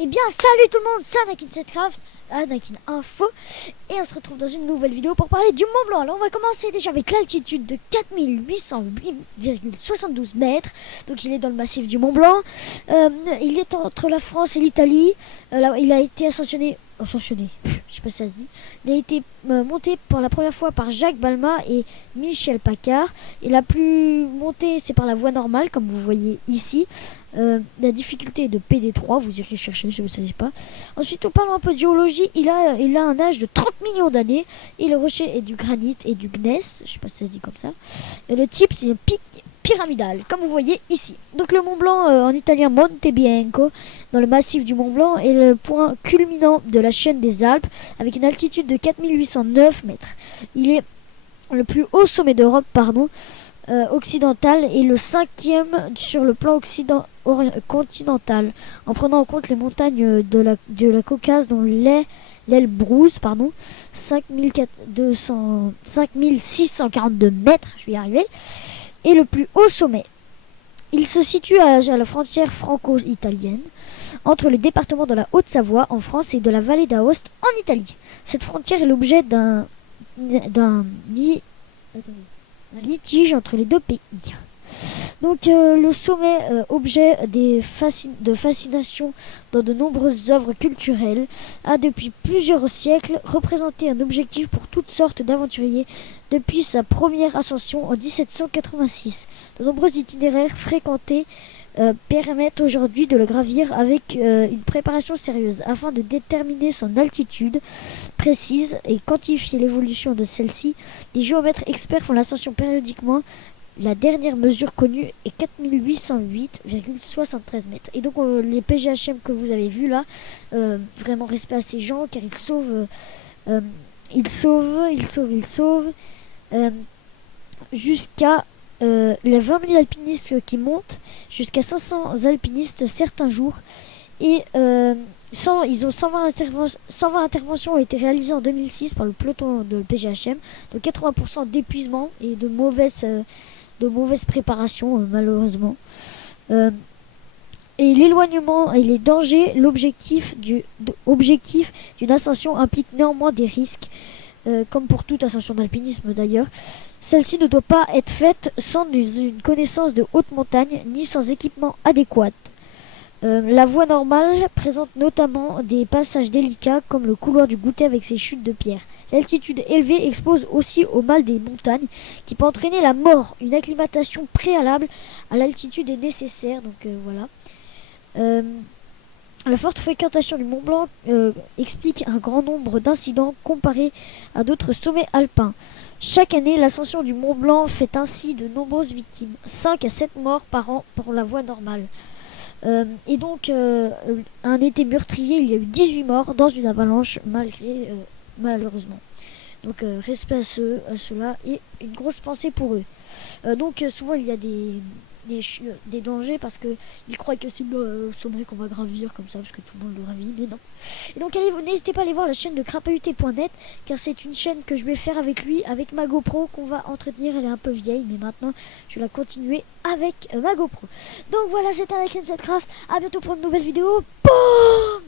Eh bien, salut tout le monde, c'est Anakin7Craft, Anakin Info, et on se retrouve dans une nouvelle vidéo pour parler du Mont Blanc. Alors, on va commencer déjà avec l'altitude de 4808,72 mètres. Donc, il est dans le massif du Mont Blanc. Il est entre la France et l'Italie. Il a été ascensionné, je sais pas si ça se dit. Il a été monté pour la première fois par Jacques Balmat et Michel Paccard. Et la plus montée, c'est par la voie normale, comme vous voyez ici. La difficulté est de PD3, vous irez chercher si vous ne savez pas. Ensuite, on parle un peu de géologie. Il a un âge de 30 millions d'années. Et le rocher est du granit et du gneiss. Je sais pas si ça se dit comme ça. Et le type, c'est un pic pyramidal, comme vous voyez ici. Donc le Mont Blanc, en italien Monte Bianco, dans le massif du Mont Blanc, est le point culminant de la chaîne des Alpes, avec une altitude de 4809 mètres. Il est le plus haut sommet d'Europe, occidental, et le 5e sur le plan continental, en prenant en compte les montagnes de la Caucase, dont l'Elbrouz, 5642 mètres, je vais y arriver, et le plus haut sommet. Il se situe à la frontière franco-italienne, entre le département de la Haute-Savoie en France et de la vallée d'Aoste en Italie. Cette frontière est l'objet d'un litige entre les deux pays. Donc le sommet, objet de fascination dans de nombreuses œuvres culturelles, a depuis plusieurs siècles représenté un objectif pour toutes sortes d'aventuriers depuis sa première ascension en 1786. De nombreux itinéraires fréquentés permettent aujourd'hui de le gravir avec une préparation sérieuse afin de déterminer son altitude précise et quantifier l'évolution de celle-ci. Les géomètres experts font l'ascension périodiquement. La dernière mesure connue est 4808,73 mètres. Et donc les PGHM que vous avez vus là, vraiment respect à ces gens car ils sauvent jusqu'à les 20 000 alpinistes qui montent, jusqu'à 500 alpinistes certains jours. Et 120 interventions ont été réalisées en 2006 par le peloton de PGHM, de 80% d'épuisement et de mauvaise préparation, malheureusement. Et l'éloignement et les dangers, l'objectif d'une ascension implique néanmoins des risques, comme pour toute ascension d'alpinisme d'ailleurs. Celle-ci ne doit pas être faite sans une connaissance de haute montagne ni sans équipement adéquat. La voie normale présente notamment des passages délicats comme le couloir du goûter avec ses chutes de pierre. L'altitude élevée expose aussi au mal des montagnes qui peut entraîner la mort. Une acclimatation préalable à l'altitude est nécessaire. Donc voilà. La forte fréquentation du Mont Blanc explique un grand nombre d'incidents comparés à d'autres sommets alpins. Chaque année, l'ascension du Mont Blanc fait ainsi de nombreuses victimes, 5 à 7 morts par an pour la voie normale. Et donc, un été meurtrier, il y a eu 18 morts dans une avalanche, malheureusement. Donc, respect à ceux-là et une grosse pensée pour eux. Donc, souvent, il y a des dangers parce qu'ils croient que c'est le sommet qu'on va gravir comme ça, parce que tout le monde le gravit, mais non. Et donc, n'hésitez pas à aller voir la chaîne de crapahuté.net, car c'est une chaîne que je vais faire avec lui, avec ma GoPro qu'on va entretenir. Elle est un peu vieille, mais maintenant, je vais la continuer avec ma GoPro. Donc voilà, c'était Anakin7Craft. À bientôt pour une nouvelle vidéo. Boum!